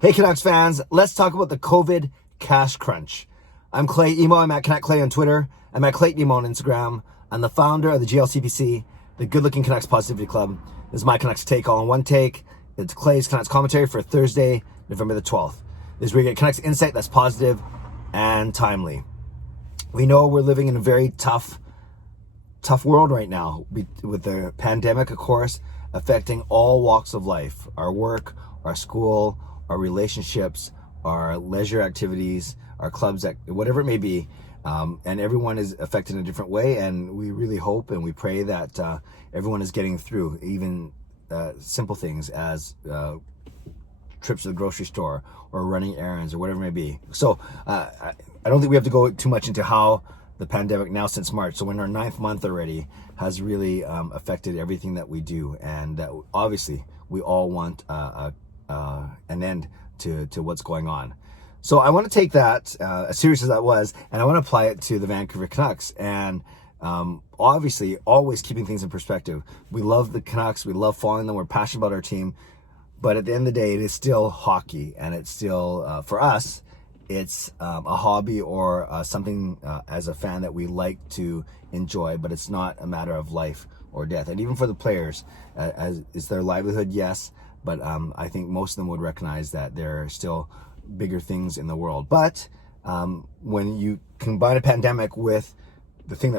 Hey Canucks fans, let's talk about the COVID cash crunch. I'm Clay Emo, I'm at Canuck Clay on Twitter. I'm at Clayton Emo on Instagram. I'm the founder of the GLCPC, the Good Looking Canucks Positivity Club. This is my Canucks take all in one take. It's Clay's Canucks commentary for Thursday, November the 12th. This is where you get Canucks insight that's positive and timely. We know we're living in a very tough world right now with the pandemic, of course, affecting all walks of life, our work, our school, our relationships, our leisure activities, our clubs, whatever it may be. And everyone is affected in a different way. And we really hope and we pray that everyone is getting through even simple things as trips to the grocery store or running errands or whatever it may be. So I don't think we have to go too much into how the pandemic now since March, so in our 9th month already, has really affected everything that we do. And obviously we all want an end to what's going on. So I want to take that, as serious as that was, and I want to apply it to the Vancouver Canucks. And obviously, always keeping things in perspective. We love the Canucks. We love following them. We're passionate about our team. But at the end of the day, it is still hockey. And it's still, for us, it's a hobby or something as a fan that we like to enjoy. But it's not a matter of life or death. And even for the players, as is their livelihood, yes. But I think most of them would recognize that there are still bigger things in the world. But when you combine a pandemic with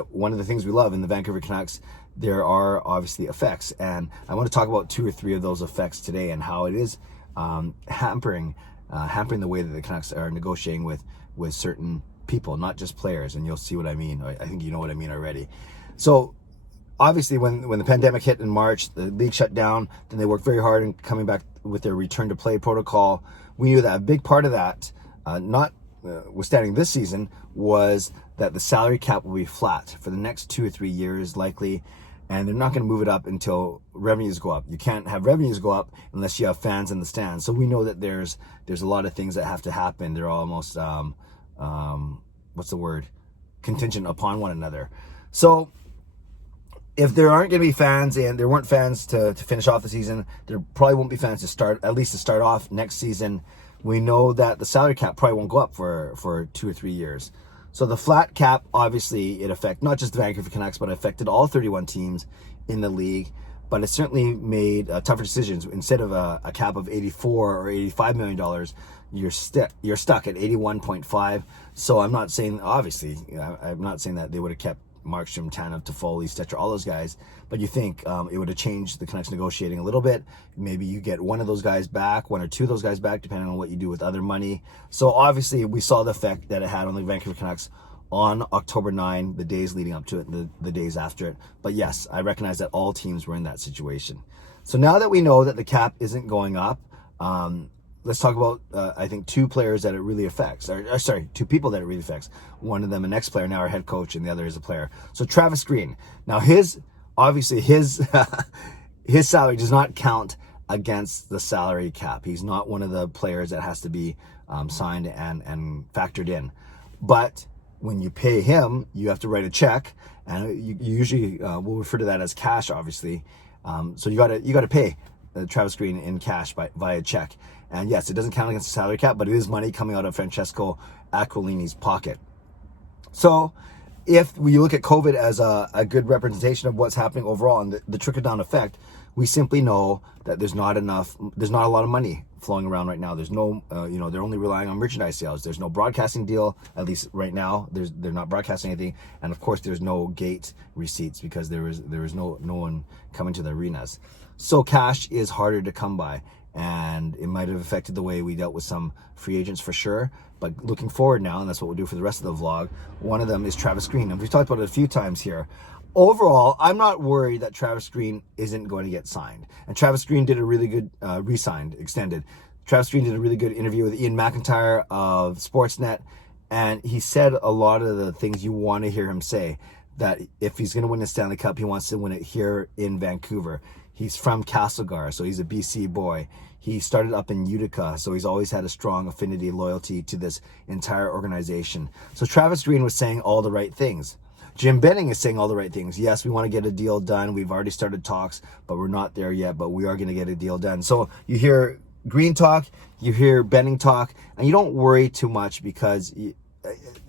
one of the things we love in the Vancouver Canucks, there are obviously effects. And I want to talk about 2 or 3 of those effects today and how it is hampering the way that the Canucks are negotiating with certain people, not just players. And you'll see what I mean. I think you know what I mean already. So obviously, when the pandemic hit in March, the league shut down. Then they worked very hard in coming back with their return to play protocol. We knew that a big part of that, notwithstanding this season, was that the salary cap will be flat for the next 2 or 3 years likely, and they're not going to move it up until revenues go up. You can't have revenues go up unless you have fans in the stands. So we know that there's a lot of things that have to happen. They're almost contingent upon one another. So if there aren't going to be fans, and there weren't fans to finish off the season, there probably won't be fans to start off next season. We know that the salary cap probably won't go up for 2 or 3 years. So the flat cap, obviously, it affected not just the Vancouver Canucks, but it affected all 31 teams in the league. But it certainly made tougher decisions. Instead of a cap of $84 or $85 million, you're stuck at 81.5. So I'm not saying, obviously, I'm not saying that they would have kept Markstrom, Tanev, Toffoli, Stetcher, all those guys, but you think it would have changed the Canucks negotiating a little bit. Maybe you get one of those guys back, 1 or 2 of those guys back, depending on what you do with other money. So obviously we saw the effect that it had on the Vancouver Canucks on October 9, the days leading up to it, the days after it. But yes, I recognize that all teams were in that situation. So now that we know that the cap isn't going up, let's talk about, I think, 2 players that it really affects. 2 people that it really affects. One of them an ex-player, now our head coach, and the other is a player. So Travis Green. Now his salary does not count against the salary cap. He's not one of the players that has to be signed and factored in. But when you pay him, you have to write a check, and you usually we'll refer to that as cash, obviously. So you got to pay Travis Green in cash via check. And yes, it doesn't count against the salary cap, but it is money coming out of Francesco Aquilini's pocket. So if we look at COVID as a good representation of what's happening overall and the trickle-down effect, we simply know that there's not a lot of money flowing around right now. There's no, they're only relying on merchandise sales. There's no broadcasting deal, at least right now. They're not broadcasting anything. And of course, there's no gate receipts because there was no one coming to the arenas. So cash is harder to come by. And it might have affected the way we dealt with some free agents for sure. But looking forward now, and that's what we'll do for the rest of the vlog, one of them is Travis Green. And we've talked about it a few times here. Overall, I'm not worried that Travis Green isn't going to get signed. And Travis Green did a really good extended. Travis Green did a really good interview with Ian McIntyre of Sportsnet. And he said a lot of the things you want to hear him say, that if he's going to win the Stanley Cup, he wants to win it here in Vancouver. He's from Castlegar, so he's a BC boy. He started up in Utica, so he's always had a strong affinity, loyalty to this entire organization. So Travis Green was saying all the right things. Jim Benning is saying all the right things. Yes, we want to get a deal done. We've already started talks, but we're not there yet, but we are going to get a deal done. So you hear Green talk, you hear Benning talk, and you don't worry too much because you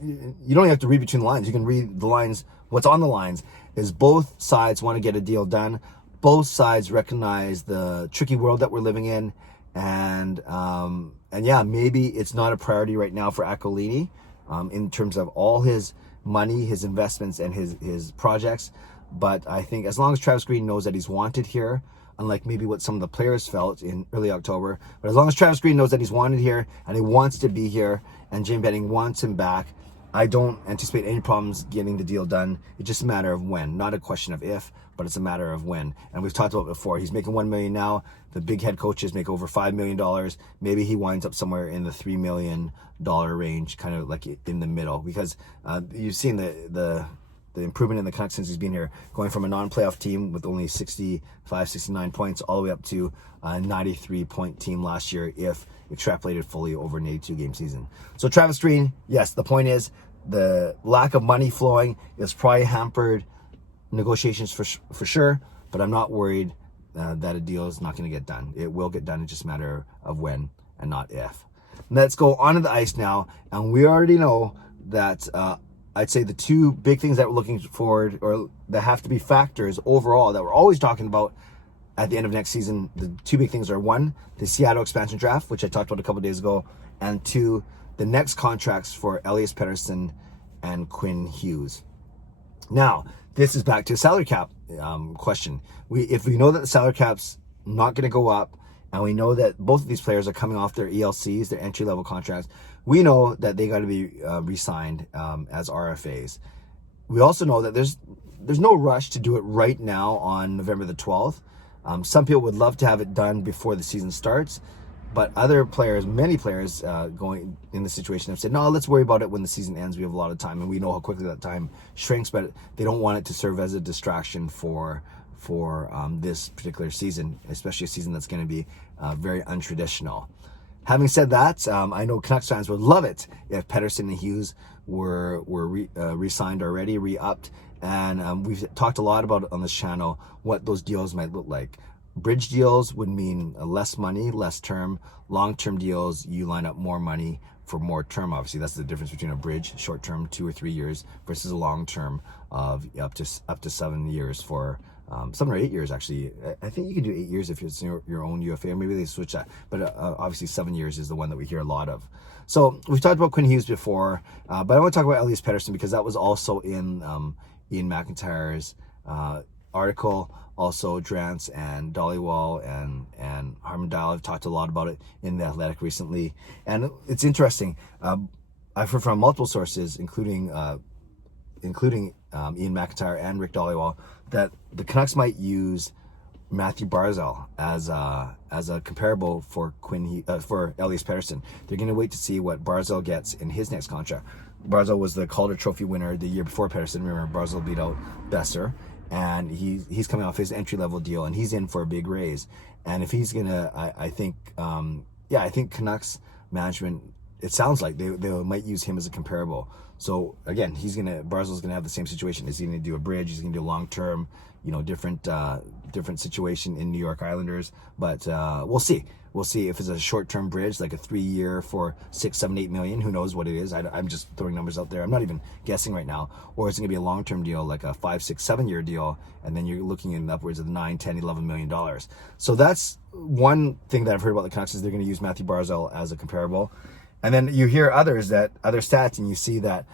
don't even have to read between the lines. You can read the lines. What's on the lines is both sides want to get a deal done. Both sides recognize the tricky world that we're living in, and yeah, maybe it's not a priority right now for Aquilini in terms of all his money, his investments, and his projects. But I think as long as Travis Green knows that he's wanted here, unlike maybe what some of the players felt in early October, but as long as Travis Green knows that he's wanted here and he wants to be here and Jim Benning wants him back, I don't anticipate any problems getting the deal done. It's just a matter of when, not a question of if, but it's a matter of when. And we've talked about it before. He's making $1 million now. The big head coaches make over $5 million. Maybe he winds up somewhere in the $3 million range, kind of like in the middle, because you've seen the improvement in the Canucks since he's been here, going from a non-playoff team with only 65, 69 points all the way up to a 93-point team last year if extrapolated fully over an 82-game season. So Travis Green, yes, the point is the lack of money flowing is probably hampered negotiations for sure, but I'm not worried that a deal is not going to get done. It will get done. It's just a matter of when and not if. Let's go onto the ice now, and we already know that I'd say the two big things that we're looking forward, or that have to be factors overall that we're always talking about at the end of next season, the two big things are: one, the Seattle expansion draft, which I talked about a couple of days ago, and two, the next contracts for Elias Pettersson and Quinn Hughes. Now, this is back to a salary cap question. If we know that the salary cap's not going to go up, and we know that both of these players are coming off their ELCs, their entry-level contracts, we know that they got to be re-signed as RFAs. We also know that there's no rush to do it right now on November the 12th. Some people would love to have it done before the season starts, but other players, many players going in the situation have said, no, let's worry about it when the season ends. We have a lot of time, and we know how quickly that time shrinks, but they don't want it to serve as a distraction for this particular season, especially a season that's going to be very untraditional. Having said that, I know Canucks fans would love it if Pettersson and Hughes were re-signed already, re-upped, and we've talked a lot about it on this channel, what those deals might look like. Bridge deals would mean less money, less term. Long-term deals, you line up more money for more term. Obviously, that's the difference between a bridge, short-term, 2 or 3 years, versus a long-term of up to 7 years for 7 or 8 years, actually. I think you can do 8 years if it's your own UFA, or maybe they switch that. But obviously 7 years is the one that we hear a lot of. So we've talked about Quinn Hughes before, but I want to talk about Elias Pettersson because that was also in Ian McIntyre's article. Also, Drance and Dollywall and Harman Dial have talked a lot about it in The Athletic recently. And it's interesting. I've heard from multiple sources, including Ian McIntyre and Rick Dollywall, that the Canucks might use Matthew Barzal as a comparable for for Elias Pettersson. They're going to wait to see what Barzal gets in his next contract. Barzal was the Calder Trophy winner the year before Pettersson. Remember, Barzal beat out Besser, and he's coming off his entry-level deal, and he's in for a big raise. And if he's gonna, I think Canucks management, it sounds like they might use him as a comparable. So again, Barzal's gonna have the same situation. Is he gonna do a bridge? Is he gonna do a long-term, different situation in New York Islanders? But we'll see. We'll see if it's a short-term bridge, like a 3-year for $6, $7, $8 million. Who knows what it is? I'm just throwing numbers out there. I'm not even guessing right now. Or is it going to be a long-term deal, like a 5, 6, 7-year deal, and then you're looking in upwards of $9, $10, $11 million. So that's one thing that I've heard about the Canucks, is they're going to use Matthew Barzal as a comparable. And then you hear other stats, and you see that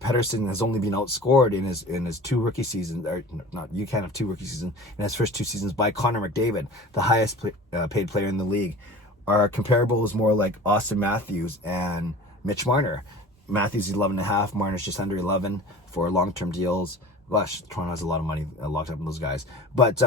Pettersson has only been outscored in his 2 rookie seasons, or not, you can't have 2 rookie seasons, in his first 2 seasons by Connor McDavid, the highest paid player in the league. Our comparable is more like Austin Matthews and Mitch Marner. Matthews is 11.5, Marner's just under 11 for long-term deals. Gosh, Toronto has a lot of money locked up in those guys. But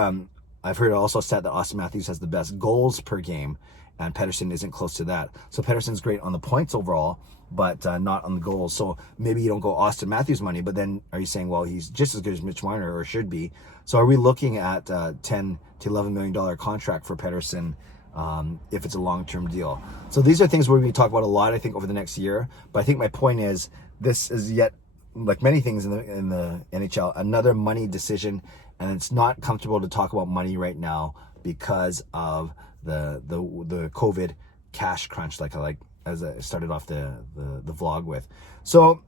I've heard also said that Austin Matthews has the best goals per game, and Pettersson isn't close to that. So Pettersson's great on the points overall, but not on the goals. So maybe you don't go Austin Matthews money, but then are you saying, well, he's just as good as Mitch Marner, or should be? So are we looking at $10 to $11 million contract for Pettersson if it's a long-term deal? So these are things we're going to talk about a lot, I think, over the next year. But I think my point is, this is yet, like many things in the NHL, another money decision, and it's not comfortable to talk about money right now because of the COVID cash crunch, as I started off the vlog with. So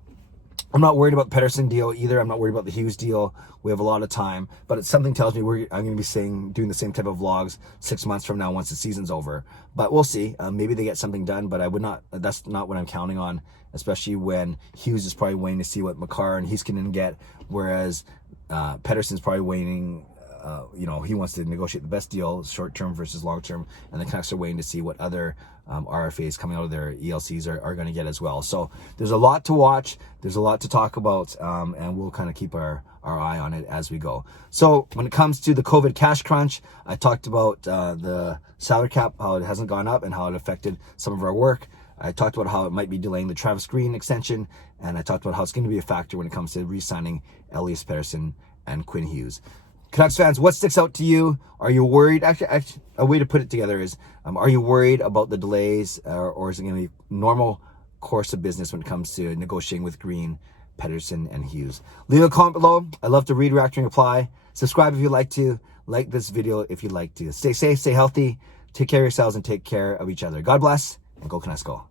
I'm not worried about the Pettersson deal either. I'm not worried about the Hughes deal. We have a lot of time, but something tells me I'm going to be doing the same type of vlogs 6 months from now once the season's over. But we'll see. Maybe they get something done, but that's not what I'm counting on, especially when Hughes is probably waiting to see what Makar and Heiskanen can get, whereas Pettersson's probably waiting. He wants to negotiate the best deal, short-term versus long-term, and the Canucks are waiting to see what other RFAs coming out of their ELCs are going to get as well. So there's a lot to watch. There's a lot to talk about, and we'll kind of keep our eye on it as we go. So when it comes to the COVID cash crunch, I talked about the salary cap, how it hasn't gone up and how it affected some of our work. I talked about how it might be delaying the Travis Green extension, and I talked about how it's going to be a factor when it comes to re-signing Elias Pettersson and Quinn Hughes. Canucks fans, what sticks out to you? Are you worried? Actually, a way to put it together is, are you worried about the delays, or is it going to be normal course of business when it comes to negotiating with Green, Pettersson, and Hughes? Leave a comment below. I love to read, react, and reply. Subscribe if you'd like to. Like this video if you'd like to. Stay safe, stay healthy. Take care of yourselves and take care of each other. God bless, and go Canucks go.